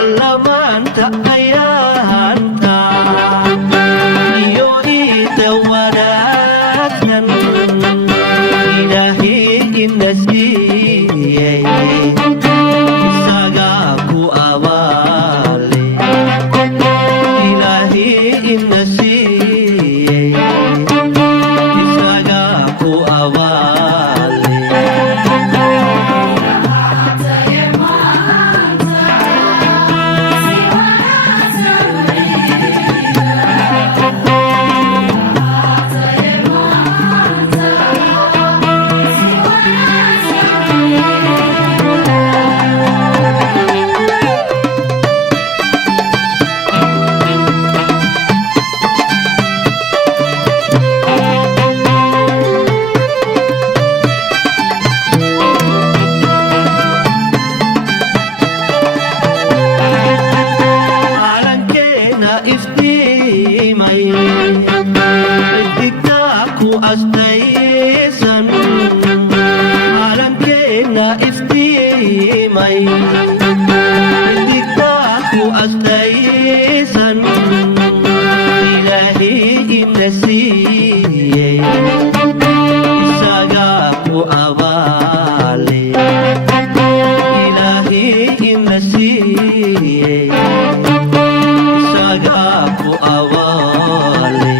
alla maanta ayaanta iyo iida wanaagsan ilaahay ina siiyey isagaa ku abaale ilaahay ina siiyey isagaa ku abaale iftiimay xidigtaa ku astaysan caalamkeenna iftiimay xidigtaa ku astaysan ilaahay ina siiyey isagaa ku abaale ilaahay ina siiyey ku abaale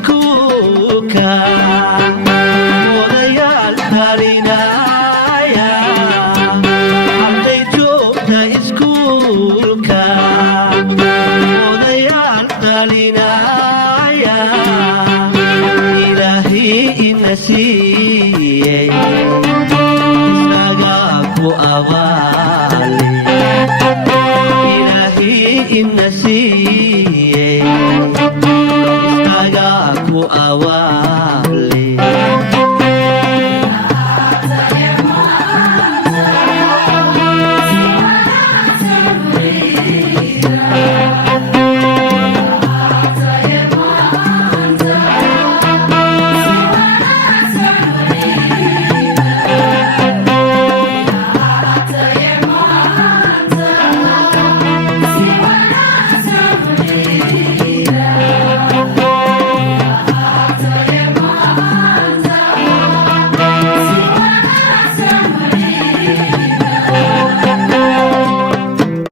iskuulka odayaal talinaya arday joogta iskuulka odayaal talinaya ilaahay ina sii